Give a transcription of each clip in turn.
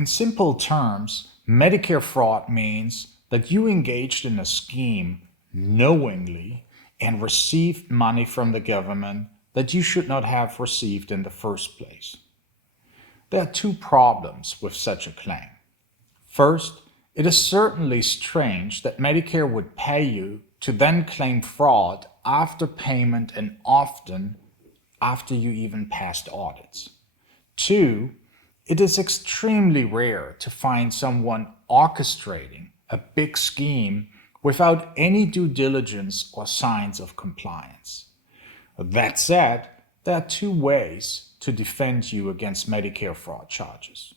In simple terms, Medicare fraud means that you engaged in a scheme knowingly and received money from the government that you should not have received in the first place. There are two problems with such a claim. First, it is certainly strange that Medicare would pay you to then claim fraud after payment and often after you even passed audits. Two, it is extremely rare to find someone orchestrating a big scheme without any due diligence or signs of compliance. That said, there are two ways to defend you against Medicare fraud charges.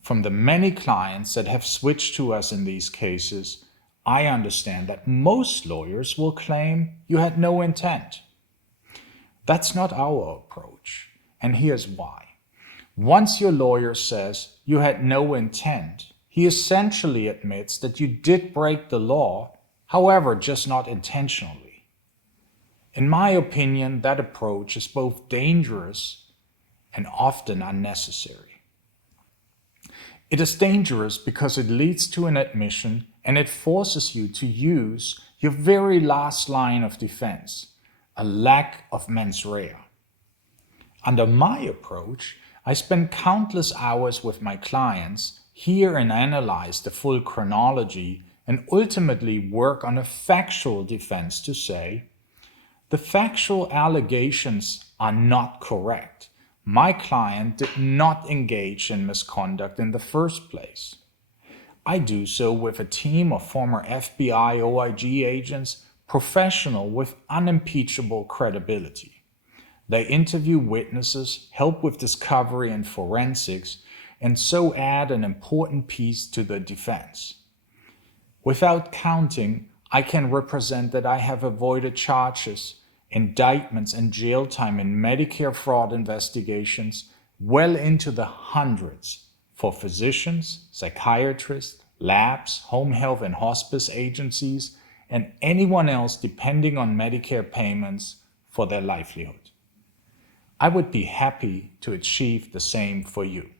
From the many clients that have switched to us in these cases, I understand that most lawyers will claim you had no intent. That's not our approach, and here's why. Once your lawyer says you had no intent, he essentially admits that you did break the law, however, just not intentionally. In my opinion, that approach is both dangerous and often unnecessary. It is dangerous because it leads to an admission and it forces you to use your very last line of defense, a lack of mens rea. Under my approach, I spend countless hours with my clients, hear and analyze the full chronology, and ultimately work on a factual defense to say, the factual allegations are not correct. My client did not engage in misconduct in the first place. I do so with a team of former FBI OIG agents, professional with unimpeachable credibility. They interview witnesses, help with discovery and forensics, and so add an important piece to the defense. Without counting, I can represent that I have avoided charges, indictments, and jail time in Medicare fraud investigations well into the hundreds for physicians, psychiatrists, labs, home health and hospice agencies, and anyone else depending on Medicare payments for their livelihood. I would be happy to achieve the same for you.